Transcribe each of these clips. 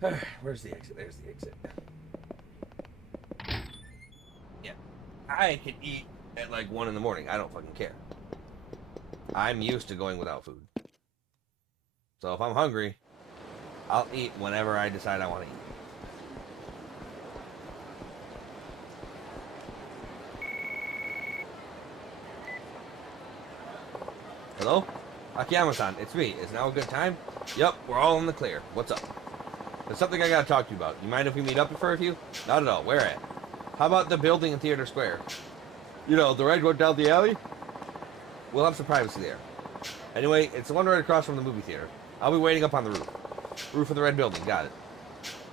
Where's the exit? There's the exit. Yeah. I can eat at like 1 in the morning. I don't fucking care. I'm used to going without food. So if I'm hungry, I'll eat whenever I decide I want to eat. Hello? Akiyama-san, it's me. Is now a good time? Yup, we're all in the clear. What's up? There's something I gotta talk to you about. You mind if we meet up for a few? Not at all. Where at? How about the building in Theater Square? You know, the red one down the alley? We'll have some privacy there. Anyway, it's the one right across from the movie theater. I'll be waiting up on the roof. Roof of the red building. Got it.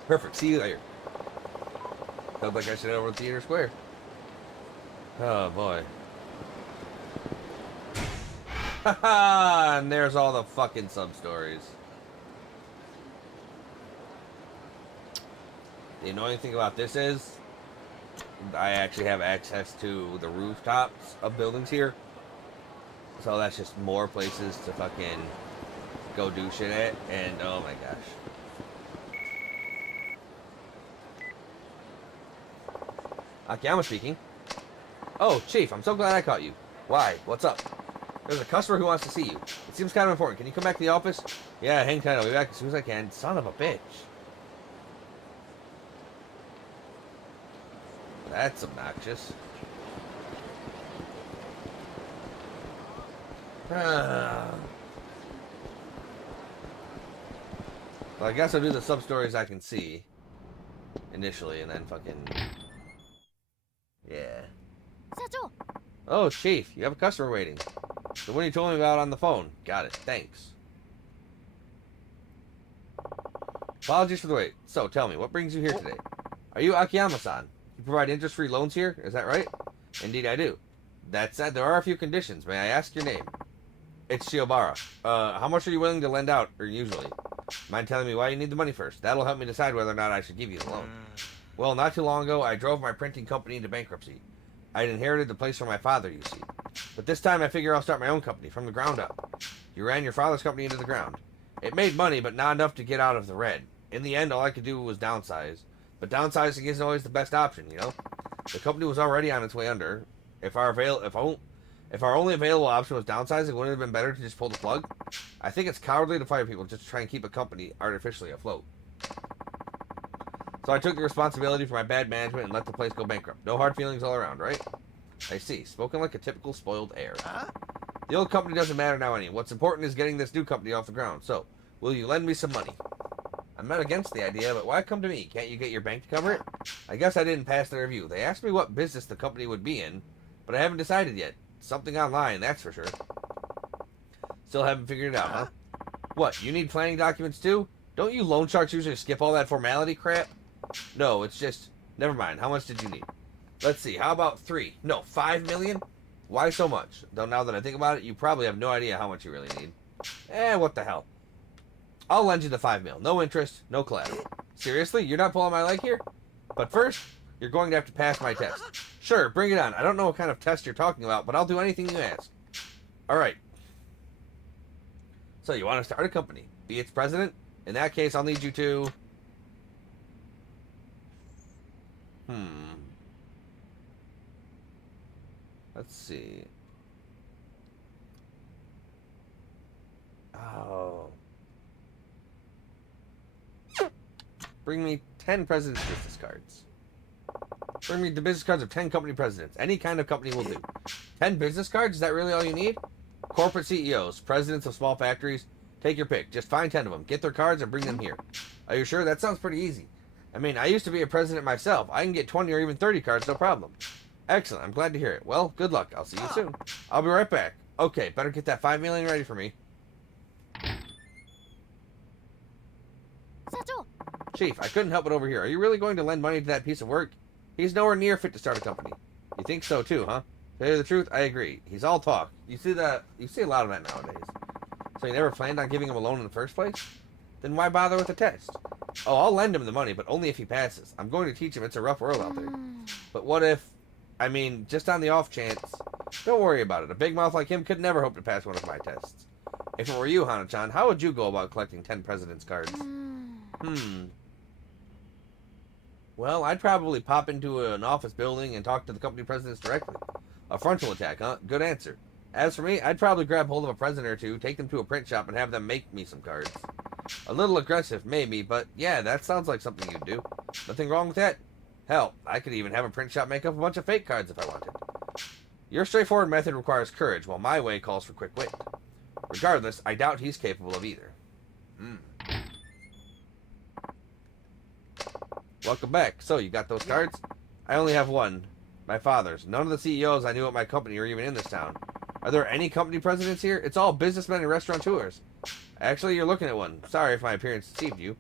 Perfect. See you later. Felt like I should head over to Theater Square. Oh, boy. Haha! And there's all the fucking sub-stories. The annoying thing about this is I actually have access to the rooftops of buildings here. So that's just more places to fucking go do shit at. And oh my gosh. Akiyama speaking. Oh, Chief, I'm so glad I caught you. Why? What's up? There's a customer who wants to see you. It seems kind of important. Can you come back to the office? Yeah, hang tight. I'll be back as soon as I can. Son of a bitch. That's obnoxious. Well, I guess I'll do the sub-stories I can see initially, and then fucking... Yeah. Oh, Chief, you have a customer waiting. The one you told me about on the phone. Got it. Thanks. Apologies for the wait. So, tell me, what brings you here today? Are you Akiyama-san? You provide interest-free loans here? Is that right? Indeed, I do. That said, there are a few conditions. May I ask your name? It's Shiobara. How much are you willing to lend out, or usually? Mind telling me why you need the money first? That'll help me decide whether or not I should give you the loan. Well, not too long ago, I drove my printing company into bankruptcy. I'd inherited the place from my father, you see. But this time I figure I'll start my own company, from the ground up. You ran your father's company into the ground. It made money, but not enough to get out of the red. In the end, all I could do was downsize. But downsizing isn't always the best option, you know? The company was already on its way under. If our only available option was downsizing, wouldn't it have been better to just pull the plug? I think it's cowardly to fire people just to try and keep a company artificially afloat. So I took the responsibility for my bad management and let the place go bankrupt. No hard feelings all around, right? I see. Spoken like a typical spoiled heir. The old company doesn't matter now anyway. What's important is getting this new company off the ground. So, will you lend me some money? I'm not against the idea, but why come to me? Can't you get your bank to cover it? I guess I didn't pass the review. They asked me what business the company would be in, but I haven't decided yet. Something online, that's for sure. Still haven't figured it out, huh? What, you need planning documents too? Don't you loan sharks usually skip all that formality crap? No, it's just... Never mind, how much did you need? Let's see, how about 3? No, 5 million? Why so much? Though now that I think about it, you probably have no idea how much you really need. What the hell. I'll lend you the 5 mil. No interest, no collateral. Seriously? You're not pulling my leg here? But first, you're going to have to pass my test. Sure, bring it on. I don't know what kind of test you're talking about, but I'll do anything you ask. Alright. So you want to start a company. Be its president? In that case, I'll need you to... Let's see. Oh. Bring me 10 president's business cards. Bring me the business cards of 10 company presidents. Any kind of company will do. 10 business cards? Is that really all you need? Corporate CEOs, presidents of small factories. Take your pick. Just find 10 of them. Get their cards and bring them here. Are you sure? That sounds pretty easy. I mean, I used to be a president myself. I can get 20 or even 30 cards, no problem. Excellent. I'm glad to hear it. Well, good luck. I'll see you soon. I'll be right back. Okay, better get that 5 million ready for me. Chief, I couldn't help but overhear. Are you really going to lend money to that piece of work? He's nowhere near fit to start a company. You think so too, huh? To tell you the truth, I agree. He's all talk. You see a lot of that nowadays. So you never planned on giving him a loan in the first place? Then why bother with the test? Oh, I'll lend him the money, but only if he passes. I'm going to teach him it's a rough world out there. But what if... I mean, just on the off chance... Don't worry about it. A big mouth like him could never hope to pass one of my tests. If it were you, Hana-chan, how would you go about collecting 10 president's cards? Well, I'd probably pop into an office building and talk to the company presidents directly. A frontal attack, huh? Good answer. As for me, I'd probably grab hold of a president or two, take them to a print shop, and have them make me some cards. A little aggressive, maybe, but yeah, that sounds like something you'd do. Nothing wrong with that. Hell, I could even have a print shop make up a bunch of fake cards if I wanted. Your straightforward method requires courage, while my way calls for quick wit. Regardless, I doubt he's capable of either. Welcome back. So, you got those cards? I only have one. My father's. None of the CEOs I knew at my company are even in this town. Are there any company presidents here? It's all businessmen and restaurateurs. Actually, you're looking at one. Sorry if my appearance deceived you.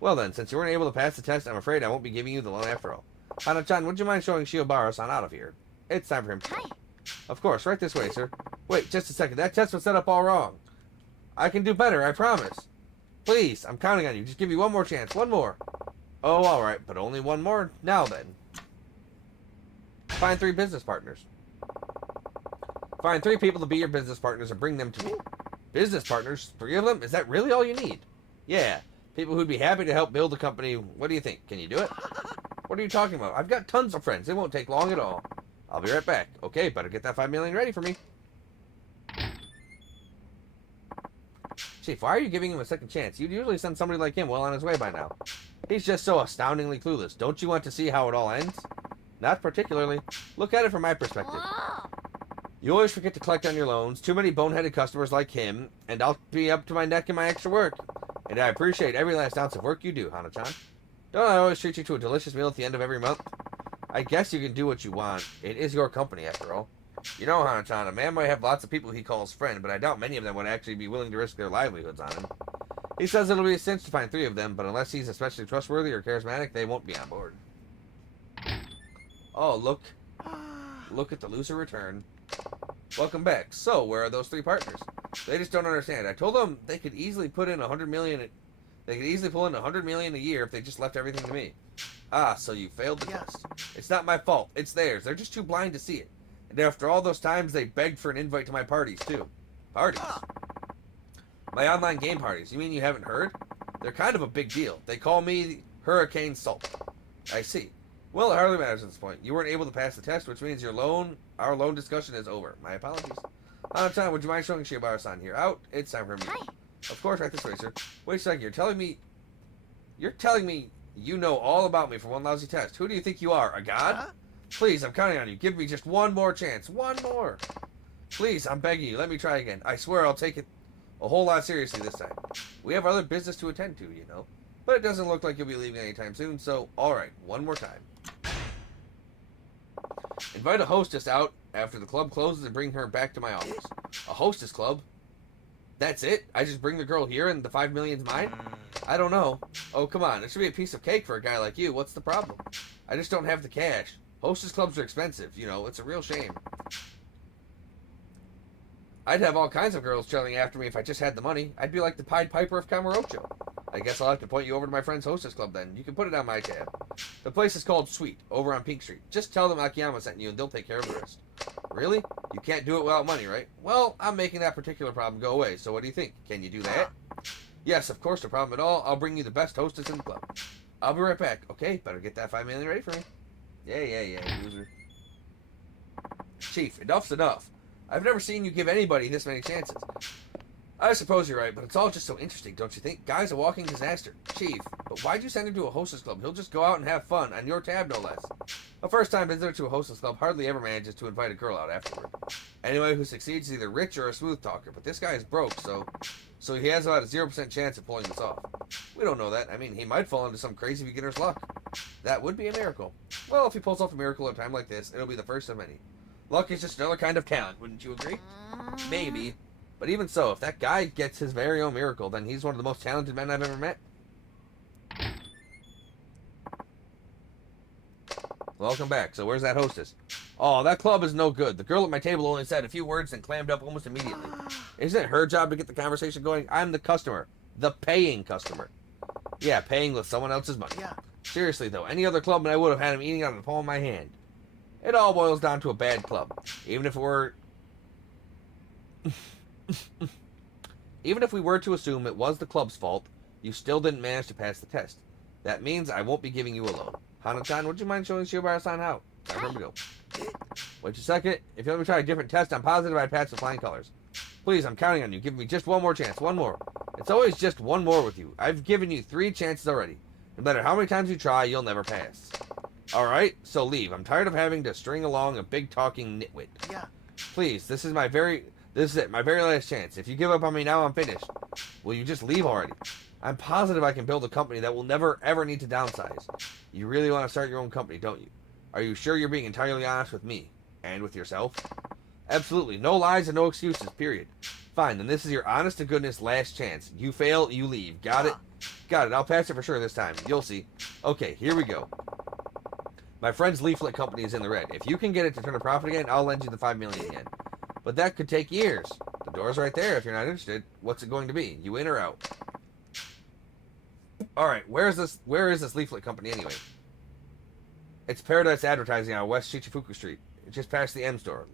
Well then, since you weren't able to pass the test, I'm afraid I won't be giving you the loan after all. Hana-chan, would you mind showing Shiobara-san out of here? It's time for him to... Hi. Of course, right this way, sir. Wait, just a second. That test was set up all wrong. I can do better, I promise. Please, I'm counting on you. Just give me one more chance. One more. Oh, alright, but only one more. Now then. Find 3 business partners. Find 3 people to be your business partners and bring them to me. Business partners? 3 of them? Is that really all you need? Yeah. People who'd be happy to help build a company. What do you think? Can you do it? What are you talking about? I've got tons of friends. It won't take long at all. I'll be right back. Okay, better get that 5 million ready for me. Chief, why are you giving him a second chance? You'd usually send somebody like him well on his way by now. He's just so astoundingly clueless. Don't you want to see how it all ends? Not particularly. Look at it from my perspective. You always forget to collect on your loans, too many boneheaded customers like him, and I'll be up to my neck in my extra work. And I appreciate every last ounce of work you do, Hana-chan. Don't I always treat you to a delicious meal at the end of every month? I guess you can do what you want. It is your company, after all. You know, Hana-chan, a man might have lots of people he calls friend, but I doubt many of them would actually be willing to risk their livelihoods on him. He says it'll be a cinch to find 3 of them, but unless he's especially trustworthy or charismatic, they won't be on board. Oh, look. Look at the loser return. Welcome back. So, where are those 3 partners? They just don't understand. I told them they could easily put in 100 million. They could easily pull in 100 million a year if they just left everything to me. Ah, so you failed the test. It's not my fault. It's theirs. They're just too blind to see it. And after all those times, they begged for an invite to my parties, too. Parties? My online game parties. You mean you haven't heard? They're kind of a big deal. They call me Hurricane Salt. I see. Well, it hardly matters at this point. You weren't able to pass the test, which means our loan discussion is over. My apologies. Time, would you mind showing Shiobara-san here out? It's time for me. Hi. Of course, right this way, sir. Wait a second, you're telling me you know all about me for one lousy test. Who do you think you are, a god? Please, I'm counting on you. Give me just one more chance. One more. Please, I'm begging you. Let me try again. I swear I'll take it a whole lot seriously this time. We have other business to attend to, you know. But it doesn't look like you'll be leaving anytime soon, so alright, one more time. Invite a hostess out after the club closes and bring her back to my office. A hostess club? That's it? I just bring the girl here and the 5 million's mine? I don't know. Oh, come on. It should be a piece of cake for a guy like you. What's the problem? I just don't have the cash. Hostess clubs are expensive. You know, it's a real shame. I'd have all kinds of girls trailing after me if I just had the money. I'd be like the Pied Piper of Kamurocho. I guess I'll have to point you over to my friend's hostess club then. You can put it on my tab. The place is called Sweet, over on Pink Street. Just tell them Akiyama sent you and they'll take care of the rest. Really? You can't do it without money, right? Well, I'm making that particular problem go away, so what do you think? Can you do that? Yes, of course, no problem at all. I'll bring you the best hostess in the club. I'll be right back. Okay, better get that 5 million ready for me. Yeah, loser. Chief, enough's enough. I've never seen you give anybody this many chances. I suppose you're right, but it's all just so interesting, don't you think? Guy's a walking disaster. Chief, but why'd you send him to a hostess club? He'll just go out and have fun, on your tab no less. A first-time visitor to a hostess club hardly ever manages to invite a girl out afterward. Anyone who succeeds is either rich or a smooth talker, but this guy is broke, so he has about a 0% chance of pulling this off. We don't know that. I mean, he might fall into some crazy beginner's luck. That would be a miracle. Well, if he pulls off a miracle at a time like this, it'll be the first of many. Luck is just another kind of talent, wouldn't you agree? Maybe. But even so, if that guy gets his very own miracle, then he's one of the most talented men I've ever met. Welcome back. So where's that hostess? Oh, that club is no good. The girl at my table only said a few words and clammed up almost immediately. Isn't it her job to get the conversation going? I'm the customer. The paying customer. Yeah, paying with someone else's money. Yeah. Seriously, though, any other club and I would have had him eating out of the palm of my hand. It all boils down to a bad club. Even if we were to assume it was the club's fault, you still didn't manage to pass the test. That means I won't be giving you a loan. Hana-chan, would you mind showing Shiobara-san how? Time for him to go. Wait a second. If you let me try a different test, I'm positive I'd pass with flying colors. Please, I'm counting on you. Give me just one more chance. One more. It's always just one more with you. I've given you 3 chances already. No matter how many times you try, you'll never pass. Alright, so leave. I'm tired of having to string along a big talking nitwit. Yeah. Please, this is it, my very last chance. If you give up on me now, I'm finished. Will you just leave already? I'm positive I can build a company that will never, ever need to downsize. You really want to start your own company, don't you? Are you sure you're being entirely honest with me? And with yourself? Absolutely. No lies and no excuses, period. Fine, then this is your honest-to-goodness last chance. You fail, you leave. Got it? Got it. I'll pass it for sure this time. You'll see. Okay, here we go. My friend's leaflet company is in the red. If you can get it to turn a profit again, I'll lend you the $5 million again. But that could take years. The door's right there if you're not interested. What's it going to be? You in or out? Alright, where is this leaflet company anyway? It's Paradise Advertising on West Shichifuku Street. It's just past the M store.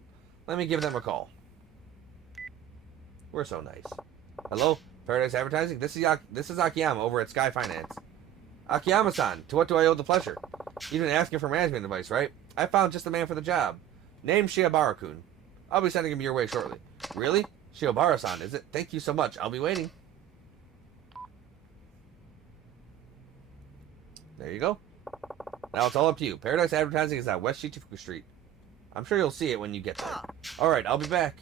Let me give them a call. We're so nice. Hello? Paradise Advertising? This is Akiyama over at Sky Finance. Akiyama-san, to what do I owe the pleasure? You didn't ask him for management advice, right? I found just the man for the job. Name's Shiobara-kun. I'll be sending him your way shortly. Really? Shiobara-san, is it? Thank you so much. I'll be waiting. There you go. Now it's all up to you. Paradise Advertising is at West Shichifuku Street. I'm sure you'll see it when you get there. Alright, I'll be back.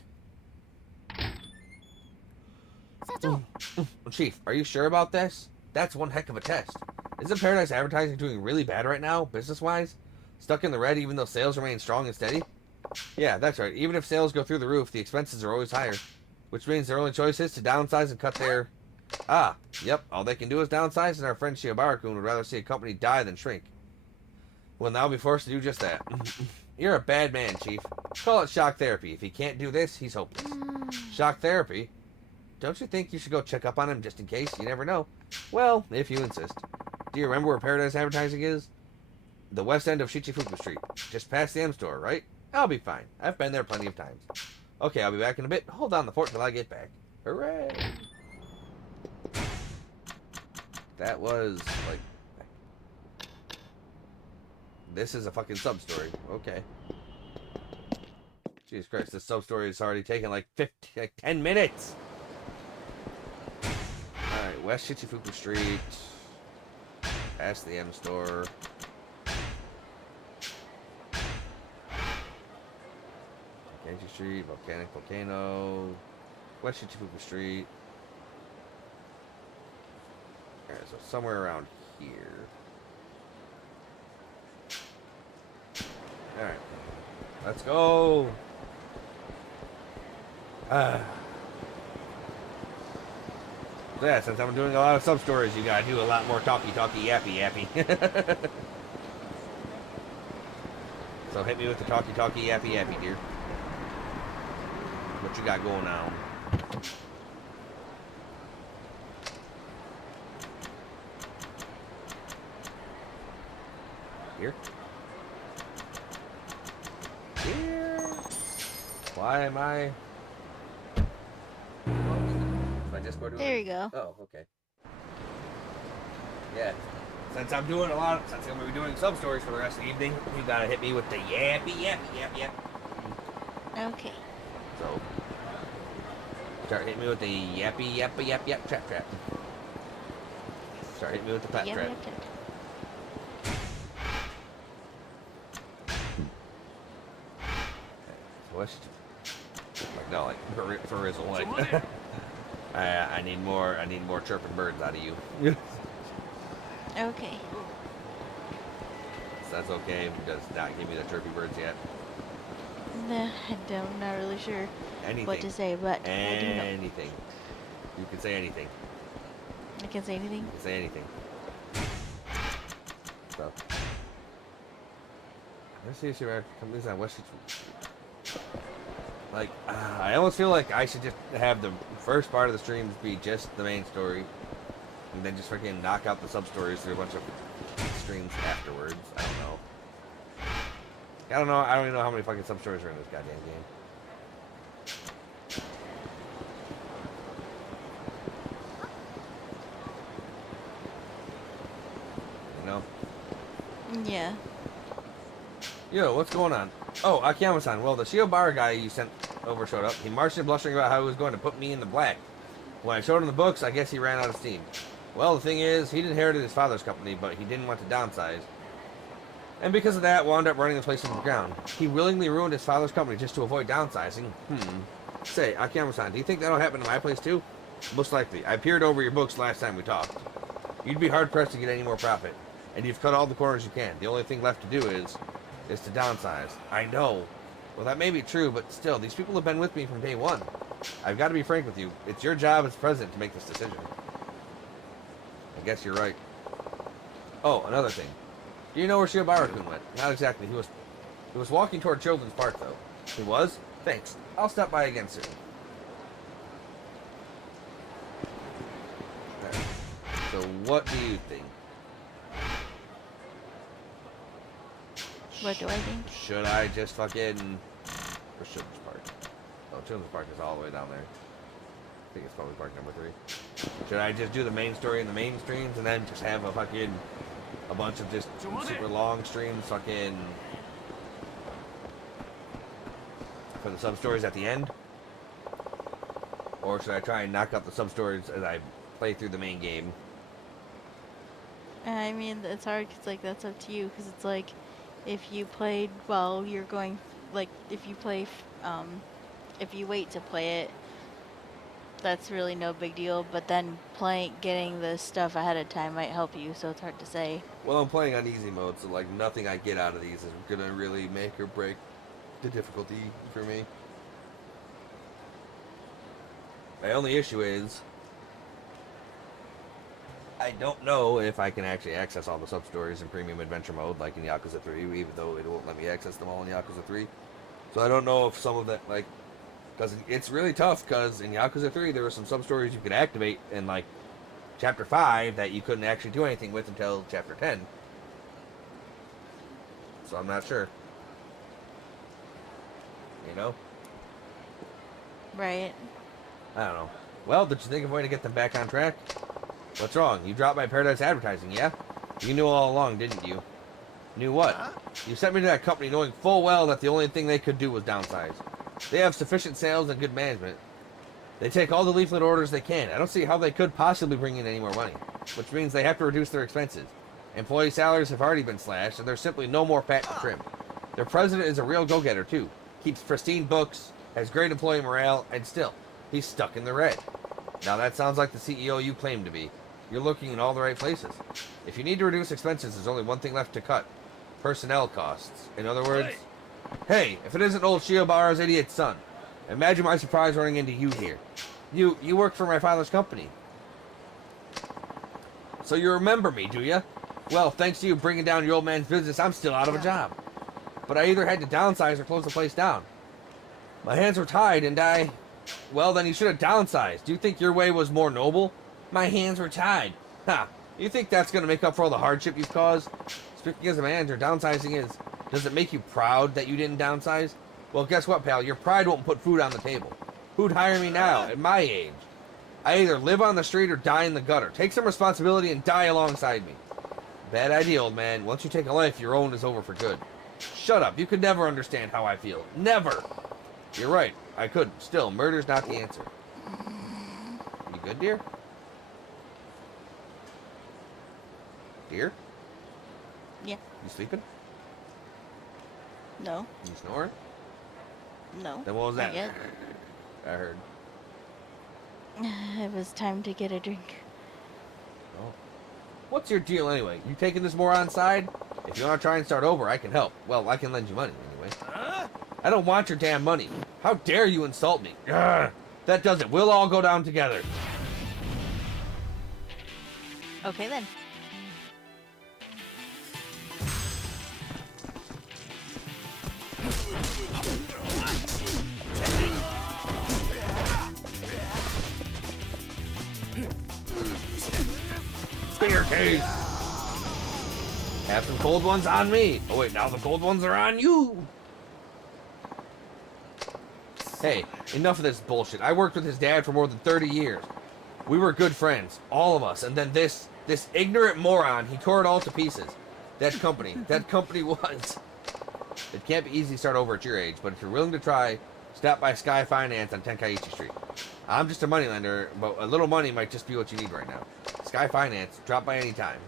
Chief, are you sure about this? That's one heck of a test. Isn't Paradise Advertising doing really bad right now, business-wise? Stuck in the red even though sales remain strong and steady? Yeah, that's right. Even if sales go through the roof, the expenses are always higher. Which means their only choice is to downsize and cut their... Ah, yep, all they can do is downsize, and our friend Shiobara-kun would rather see a company die than shrink. Well, now be forced to do just that. You're a bad man, Chief. Call it shock therapy. If he can't do this, he's hopeless. Shock therapy? Don't you think you should go check up on him just in case? You never know. Well, if you insist. Do you remember where Paradise Advertising is? The west end of Shichifuku Street. Just past the M store, right? I'll be fine. I've been there plenty of times. Okay, I'll be back in a bit. Hold down the fort till I get back. Hooray! That was, like... This is a fucking sub-story. Okay. Jesus Christ, this sub-story has already taken like 10 minutes! Alright, West Shichifuku Street. Past the M store. Genji Street, Volcanic Volcano. West Shichifuku Street. Alright, so somewhere around here. Alright. Let's go! Yeah, since I'm doing a lot of sub-stories, you gotta do a lot more talky-talky, yappy-yappy. So hit me with the talky-talky, yappy-yappy, dear. What you got going on? Here? Here? Why am I... There you go. Oh, okay. Yeah. Since I'm doing a lot, since I'm going to be doing sub stories for the rest of the evening, you gotta hit me with the yappy. Okay. So, start hitting me with the yappy, trap. Start hitting me with the pat trap. West. Like no, like for Rizzle, like. I need more chirping birds out of you. Okay. So that's okay if he does not give me the chirpy birds yet. No, I'm not really sure what to say, but I do know. Anything. You can say anything. I can say anything? You can say anything. So. Let's see if she companies on West Street. Like, I almost feel like I should just have the first part of the streams be just the main story, and then just freaking knock out the sub-stories through a bunch of streams afterwards. I don't know. I don't even know how many fucking sub-stories are in this goddamn game. You know? Yeah. Yo, what's going on? Oh, Akiyama-san. Well, the Shiobara guy you sent over showed up. He marched in blushing about how he was going to put me in the black. When I showed him the books, I guess he ran out of steam. Well, the thing is, he'd inherited his father's company, but he didn't want to downsize. And because of that, wound up running the place into the ground. He willingly ruined his father's company just to avoid downsizing. Say, Akiyama-san, do you think that'll happen to my place too? Most likely. I peered over your books last time we talked. You'd be hard-pressed to get any more profit. And you've cut all the corners you can. The only thing left to do is to downsize. I know. Well, that may be true, but still, these people have been with me from day one. I've got to be frank with you. It's your job as president to make this decision. I guess you're right. Oh, another thing. Do you know where Shiobara-kun went? Not exactly. He was walking toward Children's Park, though. He was? Thanks. I'll stop by again soon. There. So, what do you think? What do I think? Should I just fucking... Where's Children's Park? Oh, Children's Park is all the way down there. I think it's probably park number 3. Should I just do the main story in the main streams and then just have a bunch of just super long streams fucking for the sub-stories at the end? Or should I try and knock out the sub-stories as I play through the main game? I mean, it's hard because, like, that's up to you. Because it's like, if you played while you're going, like, if you play, if you wait to play it, that's really no big deal. But then getting the stuff ahead of time might help you, so it's hard to say. Well, I'm playing on easy mode, so, like, nothing I get out of these is gonna really make or break the difficulty for me. My only issue is I don't know if I can actually access all the sub-stories in premium adventure mode like in Yakuza 3, even though it won't let me access them all in Yakuza 3. So I don't know if some of that, like, because it's really tough, because in Yakuza 3 there were some sub-stories you could activate in, like, Chapter 5 that you couldn't actually do anything with until Chapter 10. So I'm not sure. You know? Right. I don't know. Well, did you think of a way to get them back on track? What's wrong? You dropped by Paradise Advertising, yeah? You knew all along, didn't you? Knew what? You sent me to that company knowing full well that the only thing they could do was downsize. They have sufficient sales and good management. They take all the leaflet orders they can. I don't see how they could possibly bring in any more money, which means they have to reduce their expenses. Employee salaries have already been slashed, and there's simply no more fat to trim. Their president is a real go-getter, too. Keeps pristine books, has great employee morale, and still, he's stuck in the red. Now that sounds like the CEO you claim to be. You're looking in all the right places. If you need to reduce expenses, there's only one thing left to cut. Personnel costs. In other words, hey, if it isn't old Shiobara's idiot son, imagine my surprise running into you here. You work for my father's company. So you remember me, do you? Well, thanks to you bringing down your old man's business, I'm still out of a job. But I either had to downsize or close the place down. My hands were tied and well, then you should have downsized. Do you think your way was more noble? My hands were tied. Ha! You think that's going to make up for all the hardship you've caused? Speaking as a manager, downsizing is... Does it make you proud that you didn't downsize? Well, guess what, pal? Your pride won't put food on the table. Who'd hire me now, at my age? I either live on the street or die in the gutter. Take some responsibility and die alongside me. Bad idea, old man. Once you take a life, your own is over for good. Shut up. You could never understand how I feel. Never! You're right. I couldn't. Still, murder's not the answer. You good, dear? Dear? Yeah. You sleeping? No. You snoring? No. Then what was that? Not yet. I heard. It was time to get a drink. Oh. What's your deal anyway? You taking this moron side? If you want to try and start over, I can help. Well, I can lend you money anyway. I don't want your damn money. How dare you insult me? Ugh. That does it. We'll all go down together. Okay then. Spear case. Have some cold ones on me. Oh wait, now the cold ones are on you. Hey, enough of this bullshit. I worked with his dad for more than 30 years. We were good friends, all of us, and then this ignorant moron, he tore it all to pieces. That company was. It can't be easy to start over at your age, but if you're willing to try, stop by Sky Finance on Tenkaichi Street. I'm just a moneylender, but a little money might just be what you need right now. Sky Finance, drop by any time.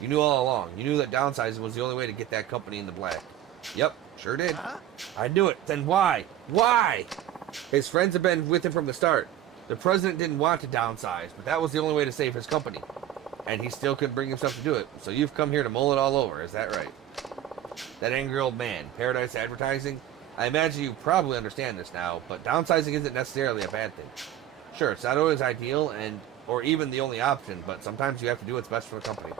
You knew all along. You knew that downsizing was the only way to get that company in the black. Yep, sure did. I knew it. Then why? Why? His friends have been with him from the start. The president didn't want to downsize, but that was the only way to save his company. And he still couldn't bring himself to do it. So you've come here to mull it all over, is that right? That angry old man, Paradise Advertising? I imagine you probably understand this now, but downsizing isn't necessarily a bad thing. Sure, it's not always ideal or even the only option, but sometimes you have to do what's best for the company.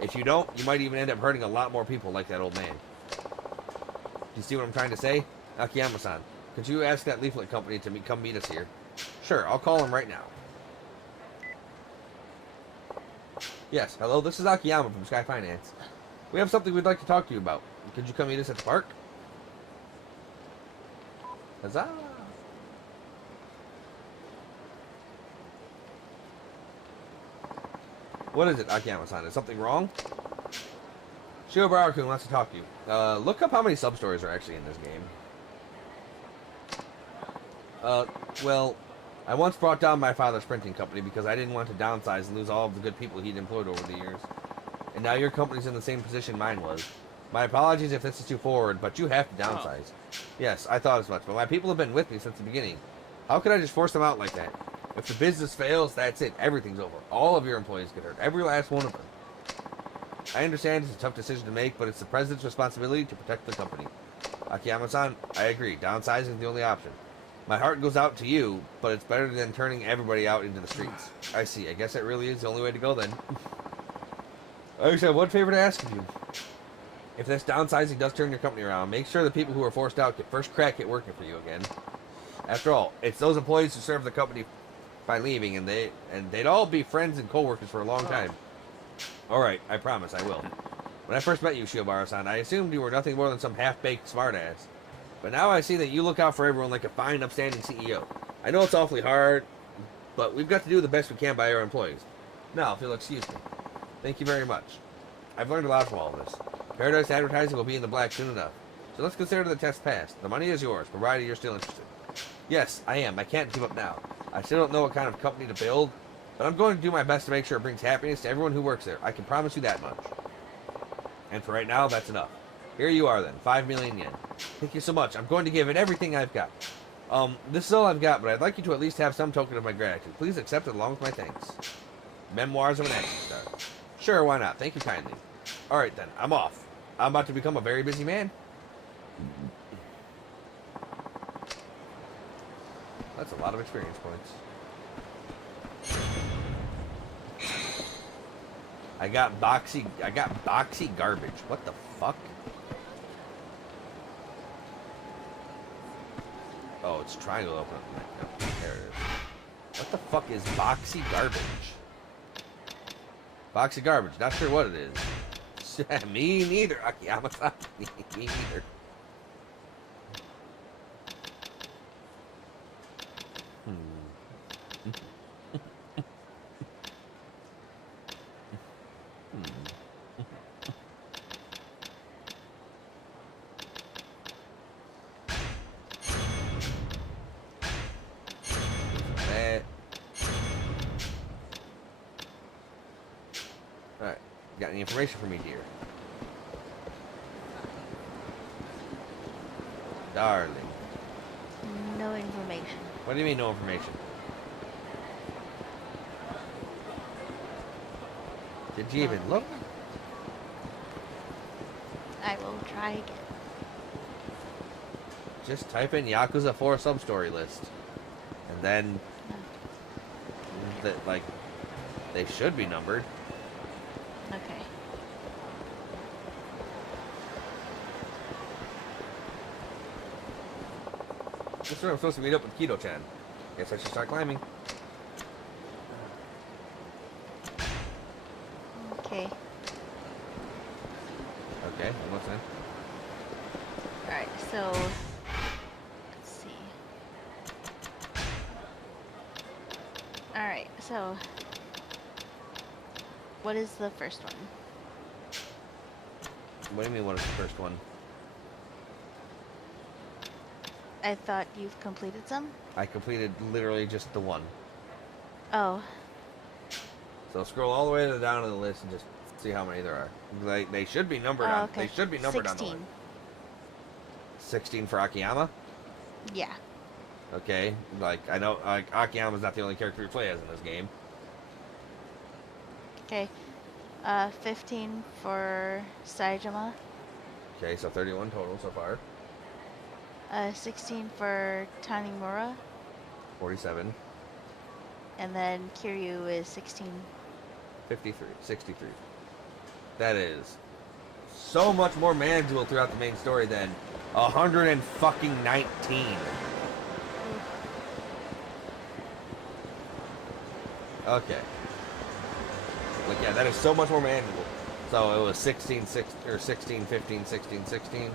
If you don't, you might even end up hurting a lot more people like that old man. Do you see what I'm trying to say? Akiyama-san, could you ask that leaflet company to come meet us here? Sure, I'll call him right now. Yes, hello, this is Akiyama from Sky Finance. We have something we'd like to talk to you about. Could you come meet us at the park? Huzzah! What is it, Akiyama-san? Is something wrong? Shiobara-kun wants to talk to you. Look up how many sub-stories are actually in this game. Well, I once brought down my father's printing company because I didn't want to downsize and lose all of the good people he'd employed over the years. And now your company's in the same position mine was. My apologies if this is too forward, but you have to downsize. Yes, I thought as much, but my people have been with me since the beginning. How could I just force them out like that? If the business fails, that's it. Everything's over. All of your employees get hurt. Every last one of them. I understand it's a tough decision to make, but it's the president's responsibility to protect the company. Akiyama-san, I agree. Downsizing is the only option. My heart goes out to you, but it's better than turning everybody out into the streets. I see. I guess that really is the only way to go then. I just have one favor to ask of you. If this downsizing does turn your company around, make sure the people who are forced out get first crack at working for you again. After all, it's those employees who serve the company by leaving, and they'd all be friends and co-workers for a long time. All right, I promise I will. When I first met you, Shiobara-san, I assumed you were nothing more than some half-baked smartass. But now I see that you look out for everyone like a fine, upstanding CEO. I know it's awfully hard, but we've got to do the best we can by our employees. Now, if you'll excuse me. Thank you very much. I've learned a lot from all of this. Paradise Advertising will be in the black soon enough. So let's consider the test passed. The money is yours, provided you're still interested. Yes, I am. I can't give up now. I still don't know what kind of company to build, but I'm going to do my best to make sure it brings happiness to everyone who works there. I can promise you that much. And for right now, that's enough. Here you are then, 5 million yen. Thank you so much. I'm going to give it everything I've got. This is all I've got, but I'd like you to at least have some token of my gratitude. Please accept it along with my thanks. Memoirs of an Action Star. Sure, why not? Thank you kindly. Alright then, I'm off. I'm about to become a very busy man. That's a lot of experience points. I got boxy garbage. What the fuck? Oh, it's triangle open. No, there it is. What the fuck is boxy garbage? Boxy garbage. Not sure what it is. Me neither. Akiyama-san. Me neither. Alright. Got any information for me, dear? Darling. No information. What do you mean, no information? Did you even look? I will try again. Just type in Yakuza 4 sub-story list. And then... like... they should be numbered. Okay. This is where I'm supposed to meet up with Kido-chan. Guess I should start climbing. Okay. Okay, almost in. Alright, so... let's see. Alright, so... What is the first one? What do you mean, what is the first one? I thought you've completed some? I completed literally just the one. Oh. So scroll all the way to the down of the list and just see how many there are. They should be numbered on. Okay. They should be numbered 16. on the list. 16 for Akiyama. Yeah. Okay, like I know, like Akiyama's not the only character you play as in this game. Okay. 15 for Saijima. Okay, so 31 total so far. 16 for Tanimura. 47, And then Kiryu is 16. 53, 63. That is so much more manageable throughout the main story than 119. Okay. Like, yeah, that is so much more manageable. So it was 16, 16, 15, 16, 16.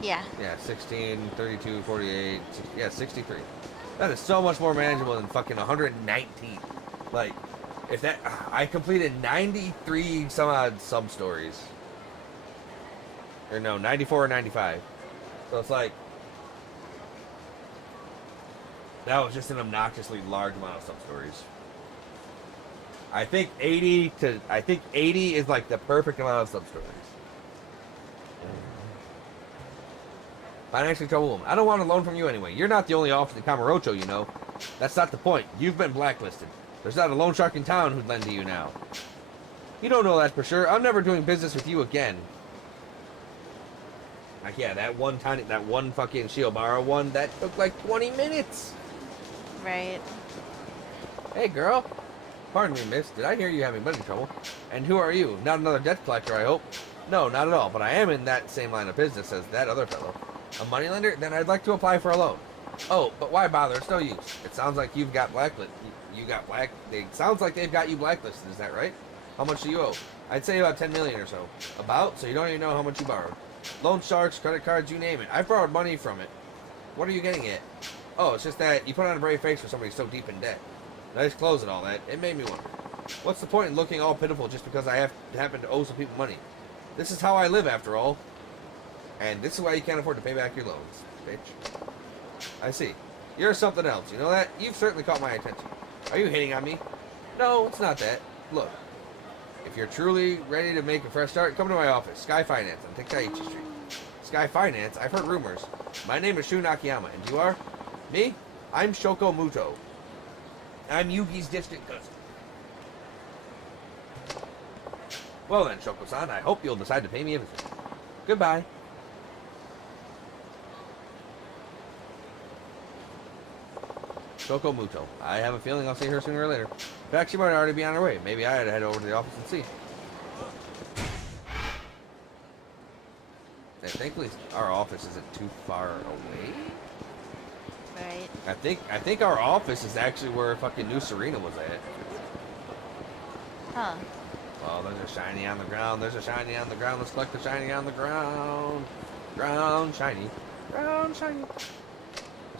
Yeah. Yeah, 16, 32, 48, 60, yeah, 63. That is so much more manageable than fucking 119. Like, if that, I completed 93 some odd sub-stories. Or no, 94 or 95. So it's like, that was just an obnoxiously large amount of sub-stories. I think 80 is like the perfect amount of sub-stories. Financially troubled woman. I don't want a loan from you anyway. You're not the only officer in Kamurocho, you know. That's not the point. You've been blacklisted. There's not a loan shark in town who'd lend to you now. You don't know that for sure. I'm never doing business with you again. Like, yeah, that one fucking Shiobara one, that took like 20 minutes. Right. Hey, girl. Pardon me, miss. Did I hear you having money trouble? And who are you? Not another debt collector, I hope? No, not at all, but I am in that same line of business as that other fellow. A moneylender? Then I'd like to apply for a loan. Oh, but why bother? It's no use. It sounds like you've got blacklisted. It sounds like they've got you blacklisted, is that right? How much do you owe? I'd say about 10 million or so. About? So you don't even know how much you borrowed. Loan sharks, credit cards, you name it. I've borrowed money from it. What are you getting at? Oh, it's just that you put on a brave face for somebody so deep in debt. Nice clothes and all that. It made me wonder. What's the point in looking all pitiful just because I happen to owe some people money? This is how I live, after all. And this is why you can't afford to pay back your loans, bitch. I see. You're something else, you know that? You've certainly caught my attention. Are you hitting on me? No, it's not that. Look, if you're truly ready to make a fresh start, come to my office, Sky Finance on Tenkaichi Street. Sky Finance? I've heard rumors. My name is Shun Akiyama, and you are? Me? I'm Shoko Muto. I'm Yugi's distant cousin. Well then, Shoko-san, I hope you'll decide to pay me a visit. Goodbye. Shoko Muto. I have a feeling I'll see her sooner or later. In fact, she might already be on her way. Maybe I ought to head over to the office and see. And thankfully, our office isn't too far away. Right. I think our office is actually where fucking New Serena was at. Huh. Well, there's a shiny on the ground. There's a shiny on the ground. Let's collect the shiny on the ground. Ground shiny. Ground shiny.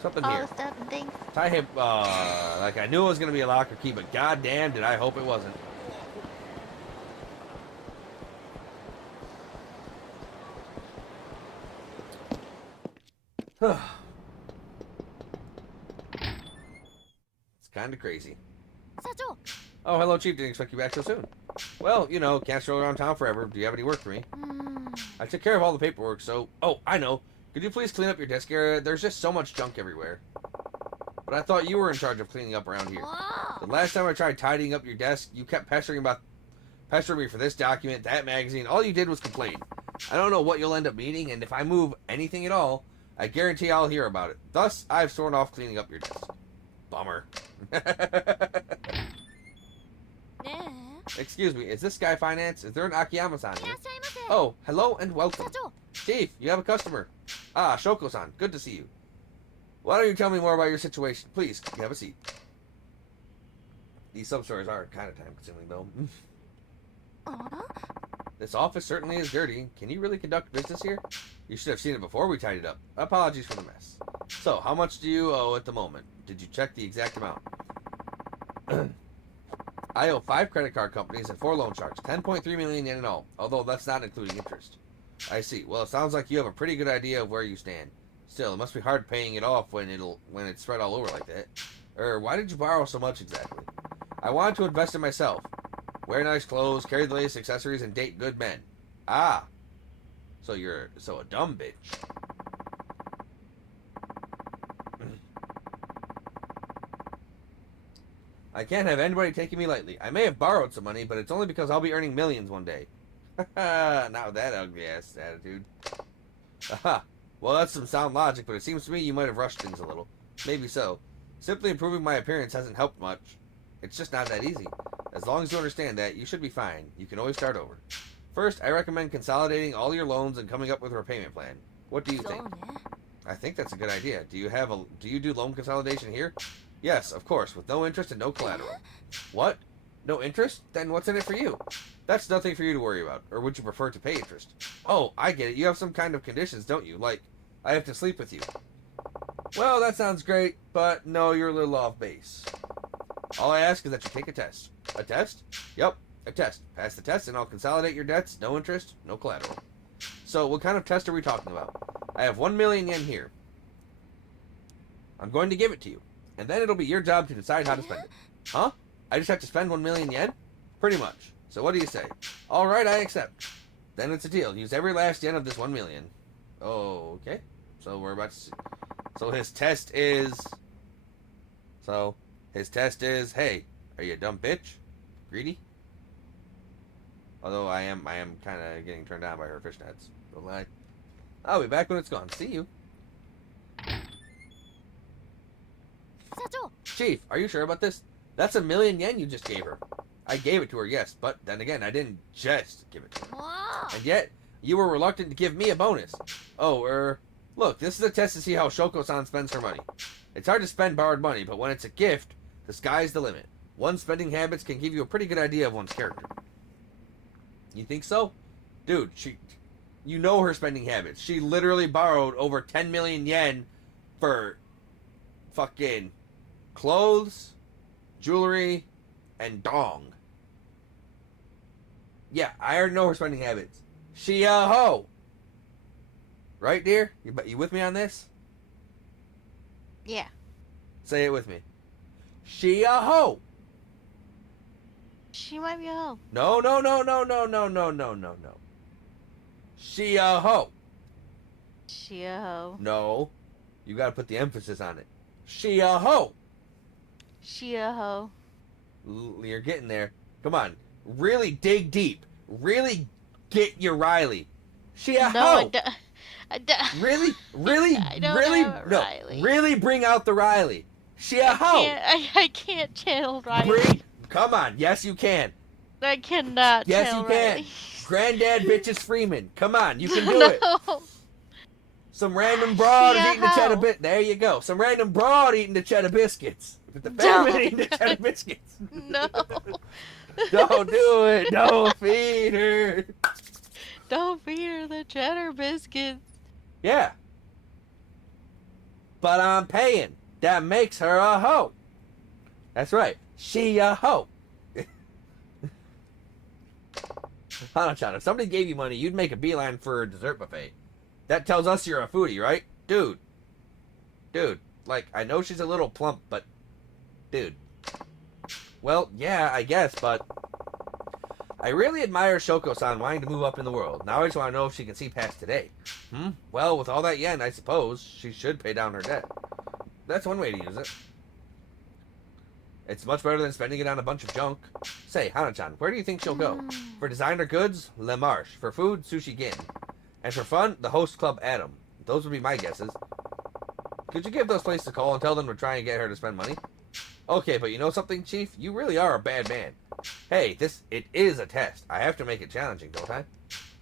Something All here. the stuff and things. Tie hip. Like I knew it was gonna be a locker key, but goddamn, did I hope it wasn't. It's kind of crazy. Oh, hello, Chief. Didn't expect you back so soon. Well, you know, can't stroll around town forever. Do you have any work for me? I took care of all the paperwork, so... Oh, I know. Could you please clean up your desk area? There's just so much junk everywhere. But I thought you were in charge of cleaning up around here. The last time I tried tidying up your desk, you kept pestering me for this document, that magazine. All you did was complain. I don't know what you'll end up needing, and if I move anything at all, I guarantee I'll hear about it. Thus, I've sworn off cleaning up your desk. Bummer. Excuse me, is this Sky Finance? Is there an Akiyama-san here? Oh, hello and welcome. Chief, you have a customer. Ah, Shoko-san, good to see you. Why don't you tell me more about your situation? Please, you have a seat. These sub-stories are kind of time-consuming, though. This office certainly is dirty. Can you really conduct business here? You should have seen it before we tidied up. Apologies for the mess. So, how much do you owe at the moment? Did you check the exact amount? I owe 5 credit card companies and 4 loan sharks, 10.3 million yen in all, although that's not including interest. I see. Well, it sounds like you have a pretty good idea of where you stand. Still, it must be hard paying it off when it's spread all over like that. Why did you borrow so much exactly? I wanted to invest in myself. Wear nice clothes, carry the latest accessories, and date good men. Ah. So you're a dumb bitch. I can't have anybody taking me lightly. I may have borrowed some money, but it's only because I'll be earning millions one day. Not with that ugly ass attitude. Aha. Well, that's some sound logic, but it seems to me you might have rushed things a little. Maybe so. Simply improving my appearance hasn't helped much. It's just not that easy. As long as you understand that, you should be fine. You can always start over. First, I recommend consolidating all your loans and coming up with a repayment plan. What do you think? I think that's a good idea. Do you do loan consolidation here? Yes, of course, with no interest and no collateral. What? No interest? Then what's in it for you? That's nothing for you to worry about. Or would you prefer to pay interest? Oh, I get it. You have some kind of conditions, don't you? Like, I have to sleep with you. Well, that sounds great, but no, you're a little off base. All I ask is that you take a test. A test? Yep, a test. Pass the test and I'll consolidate your debts. No interest, no collateral. So, what kind of test are we talking about? I have 1 million yen here. I'm going to give it to you. And then it'll be your job to decide how to spend it. Huh? I just have to spend 1 million yen? Pretty much. So what do you say? Alright, I accept. Then it's a deal. Use every last yen of this 1 million. Oh, okay. So we're about to see. So his test is... hey, are you a dumb bitch? Greedy? Although I am kind of getting turned on by her fishnets. Don't lie. I'll be back when it's gone. See you. Chief, are you sure about this? That's 1 million yen you just gave her. I gave it to her, yes, but then again, I didn't just give it to her. And yet, you were reluctant to give me a bonus. Oh, look, this is a test to see how Shoko-san spends her money. It's hard to spend borrowed money, but when it's a gift, the sky's the limit. One's spending habits can give you a pretty good idea of one's character. You think so? Dude, you know her spending habits. She literally borrowed over 10 million yen for fucking clothes, jewelry, and dong. Yeah, I already know her spending habits. She a hoe. Right, dear? You with me on this? Yeah. Say it with me. She a hoe. She might be a hoe. No. She a hoe. She a hoe. No. You gotta put the emphasis on it. She a hoe. She a hoe. You're getting there. Come on. Really dig deep. Really get your Riley. She a hoe. Really? I don't have a Riley. Really bring out the Riley. She a hoe. I can't channel Riley. Come on. Yes, you can. I cannot channel Riley. Yes, you can. Granddad bitches Freeman. Come on. You can do it. Some random broad is eating the cheddar biscuits. There you go. Some random broad eating the cheddar biscuits. But the family eating the cheddar biscuits. No. Don't do it. Don't feed her. Don't feed her the cheddar biscuits. Yeah. But I'm paying. That makes her a hoe. That's right. She a hoe. Hana-chan, if somebody gave you money, you'd make a beeline for a dessert buffet. That tells us you're a foodie, right? Dude, like, I know she's a little plump, but... Dude. Well, yeah, I guess, but... I really admire Shoko-san wanting to move up in the world. Now I just want to know if she can see past today. Well, with all that yen, I suppose she should pay down her debt. That's one way to use it. It's much better than spending it on a bunch of junk. Say, Hana-chan, where do you think she'll go? For designer goods, Le Marche. For food, Sushi Gin. And for fun, the host club Adam. Those would be my guesses. Could you give those places a call and tell them we're trying to get her to spend money? Okay, but you know something, Chief? You really are a bad man. Hey, it is a test. I have to make it challenging, don't I?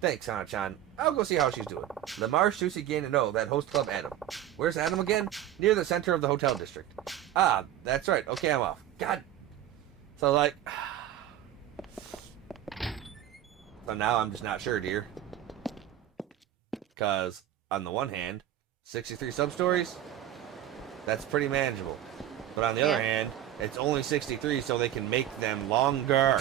Thanks, Hana-chan. I'll go see how she's doing. Le Marche, Sushi Gin, and that host club Adam. Where's Adam again? Near the center of the hotel district. Ah, that's right. Okay, I'm off. God. So, like... So now I'm just not sure, dear. Because, on the one hand, 63 sub-stories, that's pretty manageable. But on the other hand, It's only 63, so they can make them longer.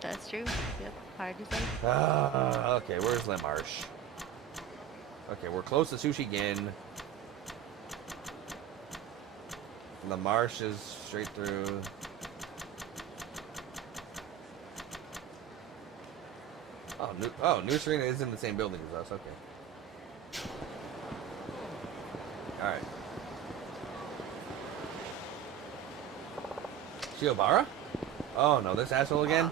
That's true. Yep, hard to say. Okay, where's Lemarsh? Okay, we're close to Sushi Gin. Lemarsh is straight through. New Serena is in the same building as us. Okay. All right. Shiobara? Oh no, this asshole again?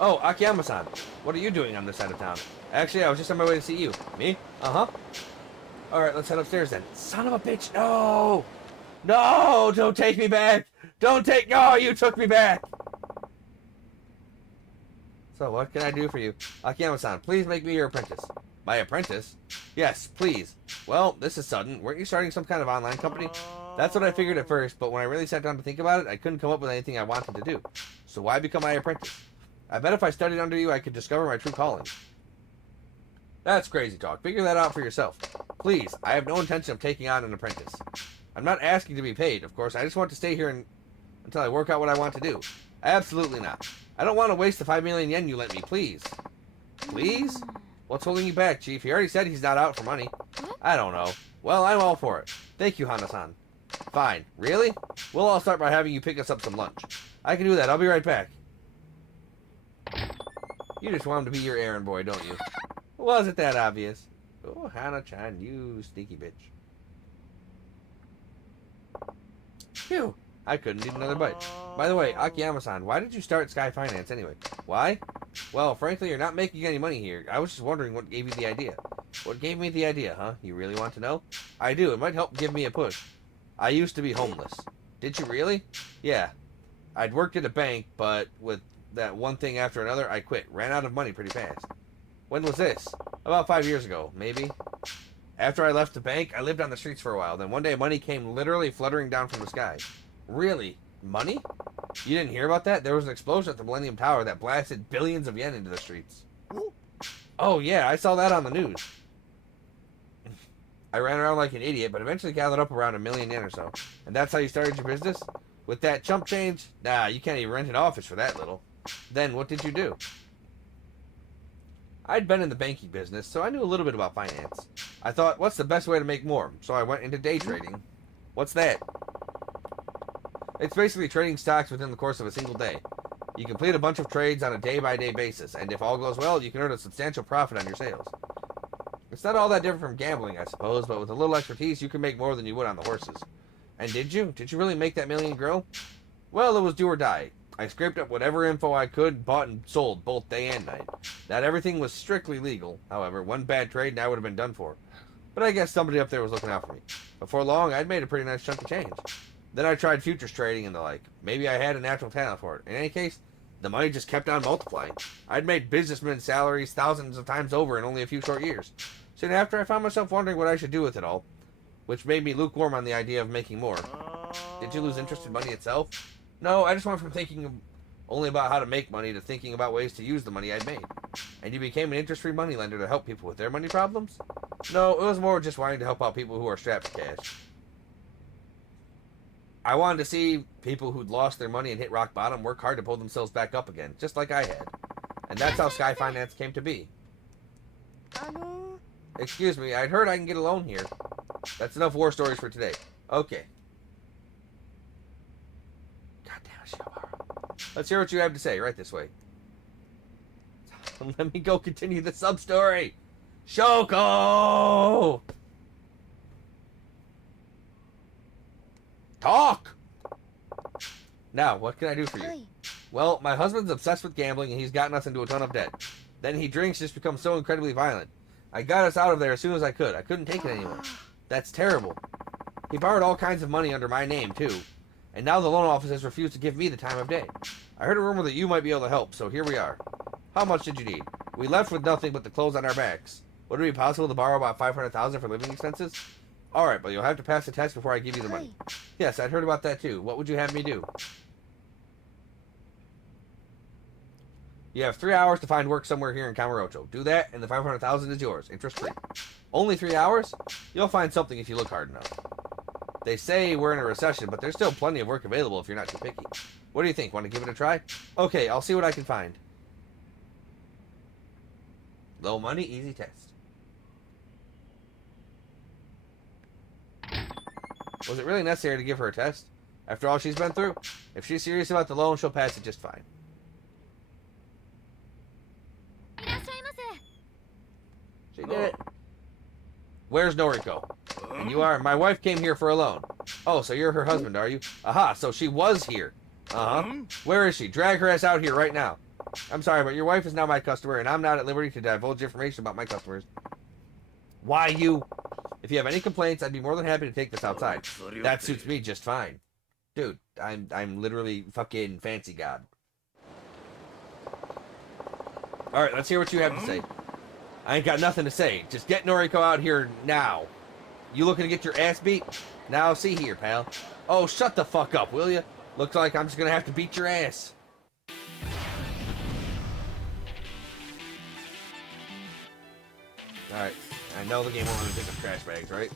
Oh, Akiyama-san, what are you doing on this side of town? Actually, I was just on my way to see you. Me? Uh-huh. Alright, let's head upstairs then. Son of a bitch, no! No! Don't take me back! Don't take... No, you took me back! So, what can I do for you? Akiyama-san, please make me your apprentice. My apprentice? Yes, please. Well, this is sudden. Weren't you starting some kind of online company? That's what I figured at first, but when I really sat down to think about it, I couldn't come up with anything I wanted to do. So why become my apprentice? I bet if I studied under you, I could discover my true calling. That's crazy talk. Figure that out for yourself. Please, I have no intention of taking on an apprentice. I'm not asking to be paid, of course. I just want to stay here until I work out what I want to do. Absolutely not. I don't want to waste the 5 million yen you lent me, please. Please? What's holding you back, Chief? He already said he's not out for money. I don't know. Well, I'm all for it. Thank you, Hana-san. Fine. Really? Well, I'll start by having you pick us up some lunch. I can do that. I'll be right back. You just want him to be your errand boy, don't you? Was it that obvious? Oh, Hana-chan, you sneaky bitch. Phew. I couldn't eat another bite. By the way, Akiyama-san, why did you start Sky Finance anyway? Why? Well, frankly, you're not making any money here. I was just wondering what gave you the idea. What gave me the idea, huh? You really want to know? I do. It might help give me a push. I used to be homeless. Did you really? Yeah. I'd worked at a bank, but with that one thing after another, I quit. Ran out of money pretty fast. When was this? About 5 years ago, maybe. After I left the bank, I lived on the streets for a while. Then one day money came literally fluttering down from the sky. Really? Money? You didn't hear about that? There was an explosion at the Millennium Tower that blasted billions of yen into the streets. Oh yeah, I saw that on the news. I ran around like an idiot, but eventually gathered up around 1 million yen or so. And that's how you started your business? With that chump change? Nah, you can't even rent an office for that little. Then what did you do? I'd been in the banking business, so I knew a little bit about finance. I thought, what's the best way to make more? So I went into day trading. What's that? It's basically trading stocks within the course of a single day. You complete a bunch of trades on a day-by-day basis, and if all goes well, you can earn a substantial profit on your sales. It's not all that different from gambling, I suppose, but with a little expertise, you can make more than you would on the horses. And did you? Did you really make that million grow? Well, it was do or die. I scraped up whatever info I could, bought and sold, both day and night. Not everything was strictly legal, however. One bad trade and I would have been done for. But I guess somebody up there was looking out for me. Before long, I'd made a pretty nice chunk of change. Then I tried futures trading and the like. Maybe I had a natural talent for it. In any case, the money just kept on multiplying. I'd made businessmen's salaries thousands of times over in only a few short years. Soon after, I found myself wondering what I should do with it all, which made me lukewarm on the idea of making more. Did you lose interest in money itself? No, I just went from thinking only about how to make money to thinking about ways to use the money I'd made. And you became an interest-free moneylender to help people with their money problems? No, it was more just wanting to help out people who are strapped for cash. I wanted to see people who'd lost their money and hit rock bottom work hard to pull themselves back up again, just like I had. And that's how Sky Finance came to be. Excuse me, I'd heard I can get a loan here. That's enough war stories for today. Okay. Goddamn, Shiobara. Let's hear what you have to say. Right this way. Let me go continue the sub-story. Shoko! Talk! Now, what can I do for you? Well, my husband's obsessed with gambling and he's gotten us into a ton of debt. Then he drinks, just becomes so incredibly violent. I got us out of there as soon as I could. I couldn't take it anymore. That's terrible. He borrowed all kinds of money under my name, too. And now the loan office has refused to give me the time of day. I heard a rumor that you might be able to help, so here we are. How much did you need? We left with nothing but the clothes on our backs. Would it be possible to borrow about 500,000 for living expenses? Alright, but you'll have to pass the test before I give you the money. Yes, I'd heard about that too. What would you have me do? You have 3 hours to find work somewhere here in Kamurocho. Do that, and the 500,000 is yours, interest-free. Only 3 hours? You'll find something if you look hard enough. They say we're in a recession, but there's still plenty of work available if you're not too picky. What do you think? Want to give it a try? Okay, I'll see what I can find. Low money, easy test. Was it really necessary to give her a test? After all she's been through? If she's serious about the loan, she'll pass it just fine. She did it. Where's Noriko? And you are? My wife came here for a loan. Oh, so you're her husband, are you? Aha, so she was here. Uh-huh. Where is she? Drag her ass out here right now. I'm sorry, but your wife is now my customer, and I'm not at liberty to divulge information about my customers. Why you? If you have any complaints, I'd be more than happy to take this outside. That suits me just fine. Dude, I'm literally fucking fancy god. Alright, let's hear what you have to say. I ain't got nothing to say. Just get Noriko out here now. You looking to get your ass beat? Now, see here, pal. Oh, shut the fuck up, will you? Looks like I'm just gonna have to beat your ass. Alright, I know the game won't let me pick up trash bags, right?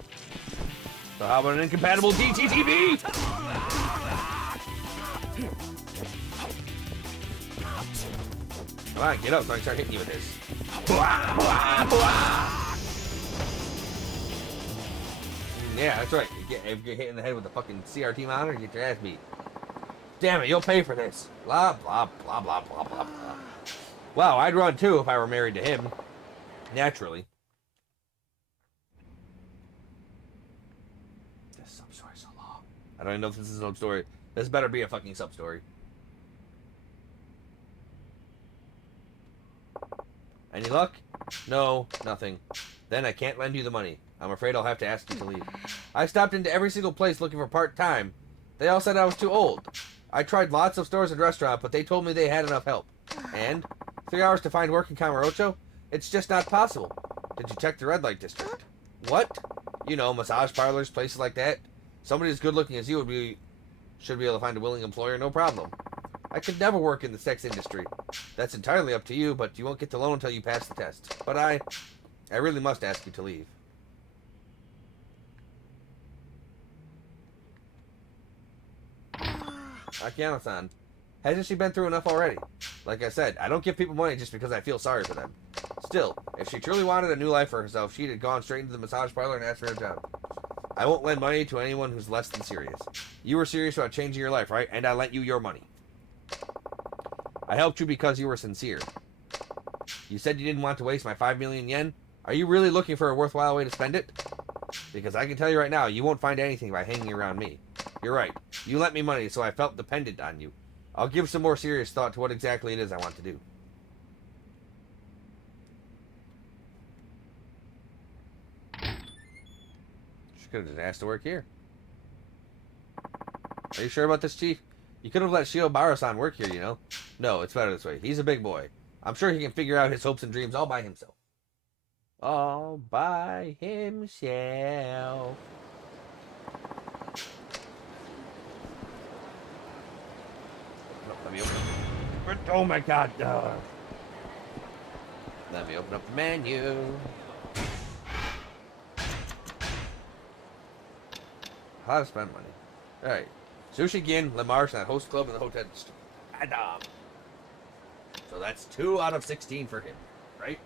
So how about an incompatible DTTV? Come on, get up so I can start hitting you with this. Yeah, that's right. If you're hitting the head with the fucking CRT monitor, you get your ass beat. Damn it, you'll pay for this. Blah, blah, blah, blah, blah, blah, blah. Wow, I'd run too if I were married to him. Naturally. This sub-story's so long. I don't even know if this is a sub-story. This better be a fucking sub-story. Any luck? No, nothing. Then I can't lend you the money. I'm afraid I'll have to ask you to leave. I stopped into every single place looking for part-time. They all said I was too old. I tried lots of stores and restaurants, but they told me they had enough help. And? 3 hours to find work in Kamurocho? It's just not possible. Did you check the red light district? What? You know, massage parlors, places like that. Somebody as good-looking as you should be able to find a willing employer, no problem. I could never work in the sex industry. That's entirely up to you, but you won't get the loan until you pass the test. But I really must ask you to leave. Akiano-san, hasn't she been through enough already? Like I said, I don't give people money just because I feel sorry for them. Still, if she truly wanted a new life for herself, she'd have gone straight into the massage parlor and asked for a job. I won't lend money to anyone who's less than serious. You were serious about changing your life, right? And I lent you your money. I helped you because you were sincere. You said you didn't want to waste my 5 million yen? Are you really looking for a worthwhile way to spend it? Because I can tell you right now, you won't find anything by hanging around me. You're right. You lent me money, so I felt dependent on you. I'll give some more serious thought to what exactly it is I want to do. She could have just asked to work here. Are you sure about this, Chief? You could have let Shiobara-san work here, you know? No, it's better this way. He's a big boy. I'm sure he can figure out his hopes and dreams all by himself. All by himself. Let me open it. Oh my god. Let me open up the menu. How to spend money. Alright. Sushi Gin, Lamarche, and that host club in the hotel district. Adam. So that's 2 out of 16 for him, right?